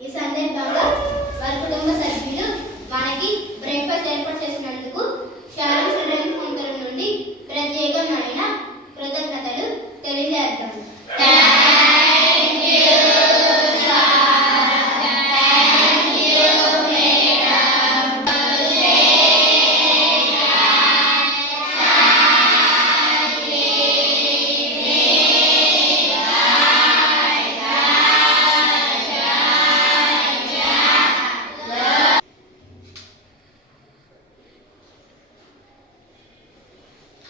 ఈ సందర్భంగా వారి కుటుంబ సభ్యులు మనకి బ్రేక్ఫాస్ట్ ఏర్పాటు